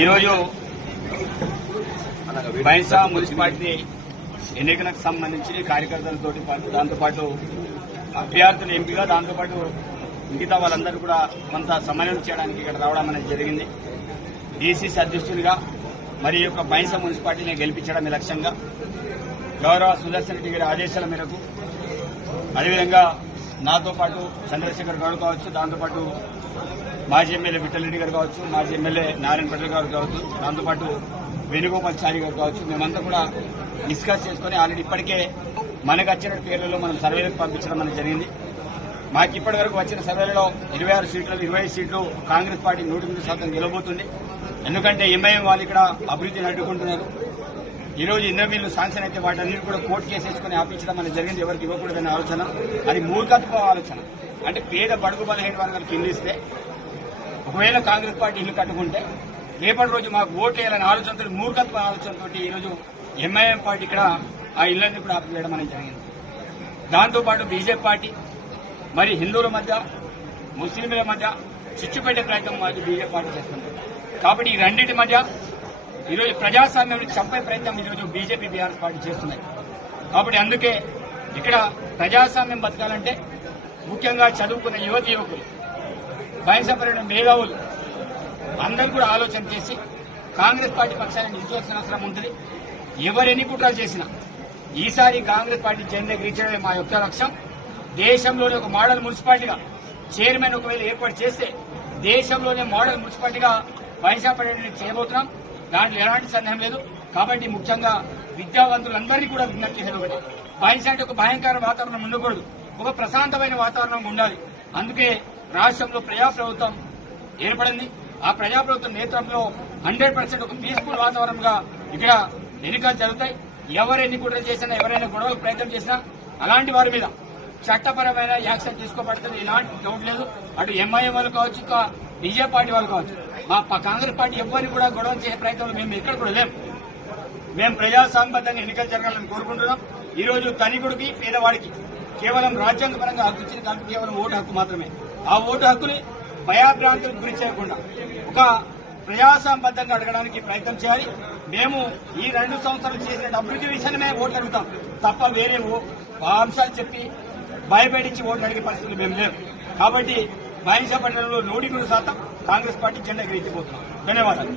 ఈరోజు బైంసా మున్సిపాలిటీ ఎన్నికలకు సంబంధించి కార్యకర్తలతో పాటు దాంతోపాటు అభ్యర్థుల ఎంపిక దాంతోపాటు మిగతా వాళ్ళందరూ కూడా కొంత సమన్వయం చేయడానికి ఇక్కడ రావడం అనేది జరిగింది. డీసీసీ అధ్యక్షుడిగా మరి యొక్క బైంసా మున్సిపాలిటీని గెలిపించడం లక్ష్యంగా గౌరవ సుదర్శన్ రెడ్డి గారి ఆదేశాల మేరకు అదేవిధంగా నాతో పాటు చంద్రశేఖర్ గౌడ్ కావచ్చు, దాంతోపాటు మాజీ ఎమ్మెల్యే విఠలరెడ్డి గారు కావచ్చు, మాజీ ఎమ్మెల్యే నారాయణ పటేల్ గారు కావచ్చు, దాంతోపాటు వేణుగోపాల్చారి గారు కావచ్చు, మేమంతా కూడా డిస్కస్ చేసుకుని ఆల్రెడీ ఇప్పటికే మనకు వచ్చిన పేర్లలో మనం సర్వేలకు పంపించడం అనేది జరిగింది. మాకు ఇప్పటి వరకు వచ్చిన సర్వేలలో 26 సీట్లలో 25 సీట్లు కాంగ్రెస్ పార్టీ 100% గెలవబోతుంది. ఎందుకంటే ఎంఐఎం వాళ్ళు ఇక్కడ అభివృద్ధిని అడ్డుకుంటున్నారు. ఈ రోజు ఇంద్రమిల్లు శాంక్షన్ అయితే వాటన్నిటి కూడా కోర్టు కేసు వేసుకుని ఆపించడం అనేది జరిగింది. ఎవరికి ఇవ్వకూడదనే ఆలోచన, అది మూర్ఖత్వ ఆలోచన. అంటే పేద బడుగు బలహీన వర్గాలకు ఇల్లు ఇస్తే ఒకవేళ కాంగ్రెస్ పార్టీ ఇల్లు కట్టుకుంటే రేపటి రోజు మాకు ఓట్లు వేయాలనే ఆలోచనతో మూర్ఖత్వ ఆలోచనతో ఈరోజు ఎంఐఎం పార్టీ ఇక్కడ ఆ ఇళ్లన్నీ కూడా ఆపివేయడం అనేది జరిగింది. దాంతోపాటు బీజేపీ పార్టీ మరి హిందువుల మధ్య ముస్లింల మధ్య చిచ్చు పెట్టే ప్రయత్నం మాది బీజేపీ పార్టీ చేస్తుంది. కాబట్టి ఈ రెండింటి మధ్య ఈరోజు ప్రజాస్వామ్యాన్ని చంపే ప్రయత్నం ఈరోజు బీజేపీ బీఆర్ఎస్ పార్టీ చేస్తున్నాయి. కాబట్టి అందుకే ఇక్కడ ప్రజాస్వామ్యం బతకాలంటే ముఖ్యంగా చదువుకున్న యువకులు బైంసాపల్లి మేధావులు అందరూ కూడా ఆలోచన చేసి కాంగ్రెస్ పార్టీ పక్షాన్ని నిలుచోవాల్సిన అవసరం ఉంటుంది. ఎవరెన్ని కుట్రలు చేసినా ఈసారి కాంగ్రెస్ పార్టీ జెండా ఎగిరించడమే మా యొక్క లక్ష్యం. దేశంలోనే ఒక మోడల్ మున్సిపాలిటీగా చైర్మన్ ఒకవేళ ఏర్పాటు చేస్తే దేశంలోనే మోడల్ మున్సిపాలిటీగా బైంసాపల్లిని చేయబోతున్నాం. దాంట్లో ఎలాంటి సందేహం లేదు. కాబట్టి ముఖ్యంగా విద్యావంతులందరినీ కూడా విజ్ఞప్తి చేసేది ఒకటి, బైంసా అంటే ఒక భయంకర వాతావరణం ఉండకూడదు, ఒక ప్రశాంతమైన వాతావరణం ఉండాలి. అందుకే రాష్ట్రంలో ప్రజాప్రభుత్వం ఏర్పడింది. ఆ ప్రజాప్రభుత్వం నేతృత్వంలో 100% ఒక పీస్ఫుల్ వాతావరణంగా ఇక్కడ ఎన్నికలు జరుగుతాయి. ఎవరు ఎన్ని కుట్రలు చేసినా, ఎవరైనా గొడవలకు ప్రయత్నం చేసినా అలాంటి వారి మీద చట్టపరమైన యాక్షన్ తీసుకోబడుతుంది. ఇలాంటి డౌట్ లేదు. అటు ఎంఐఎం వాళ్ళు కావచ్చు, ఇంకా బీజేపీ పార్టీ వాళ్ళు కావచ్చు. మా కాంగ్రెస్ పార్టీ ఎవరిని కూడా గొడవ చేసే ప్రయత్నంలో మేము ఎక్కడ కూడా లేము. మేము ప్రజాస్వామ్యబద్ధంగా ఎన్నికలు జరగాలని కోరుకుంటున్నాం. ఈ రోజు ధనికుడికి పేదవాడికి కేవలం రాజ్యాంగపరంగా హక్కు ఇచ్చిన కలిపి కేవలం ఓటు హక్కు మాత్రమే. ఆ ఓటు హక్కుని భయాభ్రాంతులకు గురి చేయకుండా ఒక ప్రజాస్వామ్యబద్ధంగా అడగడానికి ప్రయత్నం చేయాలి. మేము ఈ 2 సంవత్సరాలు చేసిన అభివృద్ధి విషయమే ఓట్లు అడుగుతాం తప్ప వేరే అంశాలు చెప్పి భయపెట్టించి ఓట్లు అడిగే పరిస్థితులు మేము లేవు. కాబట్టి బైంసాపల్లిలో 100% కాంగ్రెస్ పార్టీ జెండా ఎగిరించిపోతున్నాం. ధన్యవాదాలు.